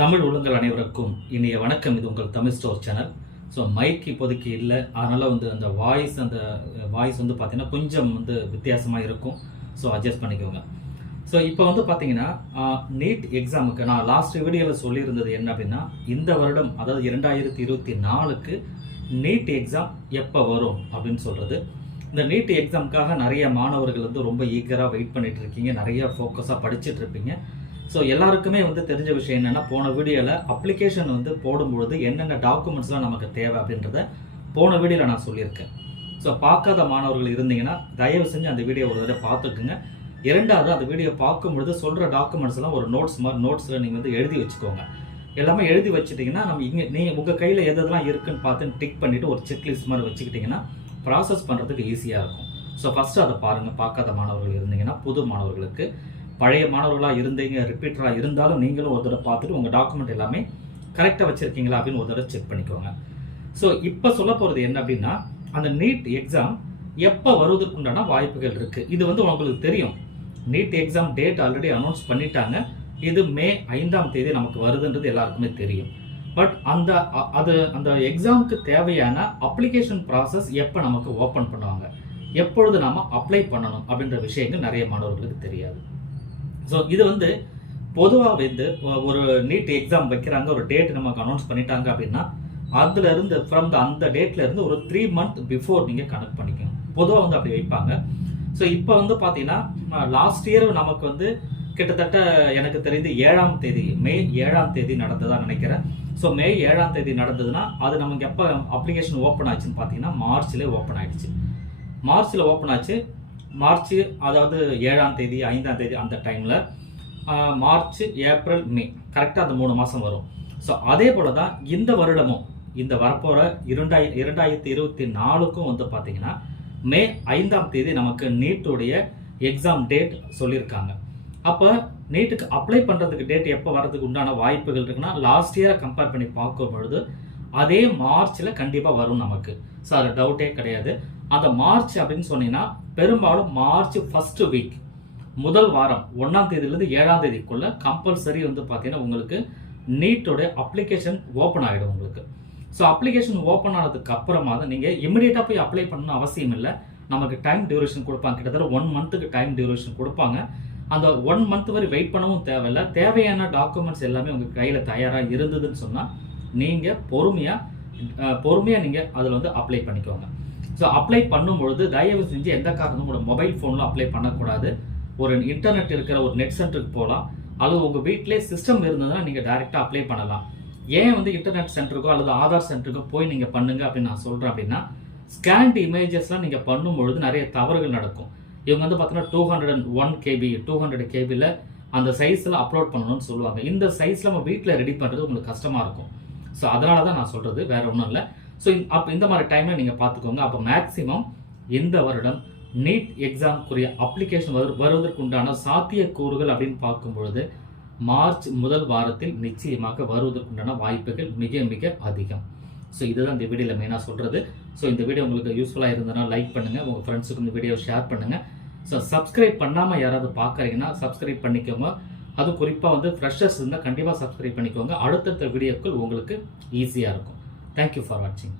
தமிழ் உள்ளங்கள் அனைவருக்கும் இனிய வணக்கம். இது உங்கள் Tamil store channel. So mike இப்போதைக்கு இல்லை, அதனால் அந்த வாய்ஸ் பார்த்தீங்கன்னா கொஞ்சம் வித்தியாசமாக இருக்கும். ஸோ அட்ஜஸ்ட் பண்ணிக்கோங்க. ஸோ இப்போ பார்த்தீங்கன்னா நீட் எக்ஸாமுக்கு நான் லாஸ்ட் வீடியோவில் சொல்லியிருந்தது என்ன அப்படின்னா, இந்த வருடம் அதாவது 2024க்கு நீட் எக்ஸாம் எப்போ வரும் அப்படின்னு சொல்கிறது. இந்த நீட் எக்ஸாமுக்காக நிறைய மாணவர்கள் ரொம்ப ஈகராக வெயிட் பண்ணிட்டு இருக்கீங்க, நிறைய ஃபோக்கஸாக படிச்சுட்டு இருப்பீங்க. ஸோ எல்லாருக்குமே தெரிஞ்ச விஷயம் என்னென்னா, போன வீடியோவில் அப்ளிகேஷன் போடும்பொழுது என்னென்ன டாக்குமெண்ட்ஸ்லாம் நமக்கு தேவை அப்படின்றத போன வீடியோவில் நான் சொல்லியிருக்கேன். ஸோ பார்க்காத மாணவர்கள் இருந்தீங்கன்னா தயவு செஞ்சு அந்த வீடியோ ஒரு தடவை பார்த்துக்குங்க. இரண்டாவது, அந்த வீடியோ பார்க்கும்பொழுது சொல்கிற டாக்குமெண்ட்ஸ் எல்லாம் ஒரு நோட்ஸில் நீங்கள் எழுதி வச்சுக்கோங்க. எல்லாமே எழுதி வச்சுட்டிங்கன்னா உங்கள் கையில் எதெல்லாம் இருக்குன்னு பார்த்து டிக் பண்ணிவிட்டு ஒரு செக்லிஸ்ட் மாதிரி வச்சுக்கிட்டிங்கன்னா ப்ராசஸ் பண்ணுறதுக்கு ஈஸியாக இருக்கும். ஸோ ஃபஸ்ட்டு அதை பாருங்கள். பார்க்காத மாணவர்கள் இருந்தீங்கன்னா, புது மாணவர்களுக்கு, பழைய மாணவர்களாக இருந்தீங்க, ரிப்பீட்டராக இருந்தாலும் நீங்களும் ஒரு தடவை பார்த்துட்டு உங்கள் டாக்குமெண்ட் எல்லாமே கரெக்டாக வச்சுருக்கீங்களா அப்படின்னு ஒரு தடவை செக் பண்ணிக்கோங்க. ஸோ இப்போ சொல்ல போகிறது என்ன அப்படின்னா, அந்த நீட் எக்ஸாம் எப்போ வருவதற்குண்டான வாய்ப்புகள் இருக்குது. இது உங்களுக்கு தெரியும். NEET exam date already announce பண்ணிட்டாங்க. இது மே 5ஆம் தேதி நமக்கு வருதுன்றது எல்லாருக்குமே தெரியும். பட் அந்த எக்ஸாமுக்கு தேவையான அப்ளிகேஷன் ப்ராசஸ் எப்போ நமக்கு ஓப்பன் பண்ணுவாங்க, எப்பொழுது நாம் அப்ளை பண்ணணும் அப்படின்ற விஷயங்கள் நிறைய மாணவர்களுக்கு தெரியாது. ஸோ இது பொதுவாக ஒரு நீட் எக்ஸாம் வைக்கிறாங்க, ஒரு டேட் நமக்கு அனௌன்ஸ் பண்ணிட்டாங்க அப்படின்னா அதுல இருந்து அந்த டேட்ல இருந்து ஒரு 3 months பிஃபோர் நீங்க கனெக்ட் பண்ணிக்கணும். பொதுவாக அப்படி வைப்பாங்க. ஸோ இப்போ பார்த்தீங்கன்னா லாஸ்ட் இயர் நமக்கு கிட்டத்தட்ட எனக்கு தெரிந்து 7ஆம் தேதி, மே 7ஆம் தேதி நடந்ததா நினைக்கிறேன். ஸோ மே 7ஆம் தேதி நடந்ததுன்னா அது நமக்கு எப்போ அப்ளிகேஷன் ஓப்பன் ஆச்சுன்னு பார்த்தீங்கன்னா மார்ச்லேயே ஓப்பன் ஆயிடுச்சு. மார்ச்சில் ஓப்பன் ஆச்சு. மார்ச் அதாவது 7ஆம் தேதி 5ஆம் தேதி அந்த டைமில் மார்ச், ஏப்ரல், மே கரெக்டாக அந்த 3 மாதம் வரும். ஸோ அதே போல தான் இந்த வருடமும், இந்த வரப்போகிற 2024க்கும் பார்த்தீங்கன்னா மே 5ஆம் தேதி நமக்கு நீட்டுடைய எக்ஸாம் டேட் சொல்லியிருக்காங்க. அப்போ நீட்டுக்கு அப்ளை பண்ணுறதுக்கு டேட் எப்போ வர்றதுக்கு உண்டான வாய்ப்புகள் இருக்குன்னா, லாஸ்ட் இயரை கம்பேர் பண்ணி பார்க்கும் பொழுது அதே மார்ச்சில் கண்டிப்பாக வரும் நமக்கு. ஸோ அது டவுட்டே கிடையாது. அந்த மார்ச் அப்படின்னு சொன்னீங்கன்னா பெரும்பாலும் மார்ச் ஃபர்ஸ்ட் வீக், முதல் வாரம் 1ஆம் தேதியிலேருந்து 7ஆம் தேதிக்குள்ள கம்பல்சரி பார்த்தீங்கன்னா உங்களுக்கு நீட்டோட அப்ளிகேஷன் ஓப்பன் ஆகிடும் உங்களுக்கு. ஸோ அப்ளிகேஷன் ஓப்பன் ஆனதுக்கு அப்புறமா தான் நீங்கள் இமிடியேட்டாக போய் அப்ளை பண்ணணும் அவசியம் இல்லை. நமக்கு டைம் டியூரேஷன் கொடுப்பாங்க. கிட்டத்தட்ட 1 monthக்கு டைம் டியூரேஷன் கொடுப்பாங்க. அந்த 1 month வரை வெயிட் பண்ணவும் தேவையில்லை. தேவையான டாக்குமெண்ட்ஸ் எல்லாமே உங்கள் கையில் தயாராக இருந்ததுன்னு சொன்னால் நீங்கள் பொறுமையாக நீங்கள் அதில் அப்ளை பண்ணிக்கோங்க. ஸோ அப்ளை பண்ணும்பொழுது தயவு செஞ்சு எந்த காரணமும் உங்களோட மொபைல் ஃபோனில் அப்ளை பண்ணக்கூடாது. ஒரு இன்டர்நெட் இருக்கிற ஒரு நெட் சென்டருக்கு போகலாம், அல்லது உங்கள் வீட்டிலே சிஸ்டம் இருந்ததுன்னா நீங்கள் டைரெக்டாக அப்ளை பண்ணலாம். ஏன் இன்டர்நெட் சென்டருக்கோ அல்லது ஆதார் சென்டருக்கோ போய் நீங்கள் பண்ணுங்க அப்படின்னு நான் சொல்கிறேன் அப்படின்னா, ஸ்கேன்டு இமேஜஸ்லாம் நீங்கள் பண்ணும்பொழுது நிறைய தவறுகள் நடக்கும். இவங்க பார்த்தீங்கன்னா 201 KB 200 KBயில் அந்த சைஸில் அப்லோட் பண்ணணும்னு சொல்லுவாங்க. இந்த சைஸில் நம்ம வீட்டில் ரெடி பண்ணுறது உங்களுக்கு கஷ்டமாக இருக்கும். ஸோ அதனால தான் நான் சொல்கிறது, வேற ஒன்றும் இல்லை. ஸோ அப்போ இந்த மாதிரி டைமில் நீங்கள் பார்த்துக்கோங்க. அப்போ மேக்ஸிமம் இந்த வருடம் நீட் எக்ஸாமுக்குரிய அப்ளிகேஷன் வருவதற்கு உண்டான சாத்தியக்கூறுகள் அப்படின்னு பார்க்கும்பொழுது மார்ச் முதல் வாரத்தில் நிச்சயமாக வருவதற்குண்டான வாய்ப்புகள் மிக மிக அதிகம். ஸோ இதுதான் இந்த வீடியோவில் மெயினாக சொல்கிறது. ஸோ இந்த வீடியோ உங்களுக்கு யூஸ்ஃபுல்லாக இருந்ததுன்னா லைக் பண்ணுங்கள், உங்கள் ஃப்ரெண்ட்ஸுக்கு இந்த வீடியோ ஷேர் பண்ணுங்கள். ஸோ சப்ஸ்கிரைப் பண்ணாமல் யாராவது பார்க்குறீங்கன்னா சப்ஸ்கிரைப் பண்ணிக்கோங்க. அது குறிப்பாக ஃப்ரெஷர்ஸ் இருந்தால் கண்டிப்பாக சப்ஸ்கிரைப் பண்ணிக்கோங்க. அடுத்தடுத்த வீடியோக்கள் உங்களுக்கு ஈஸியாக இருக்கும். தேங்க்யூ ஃபார் வாட்சிங்.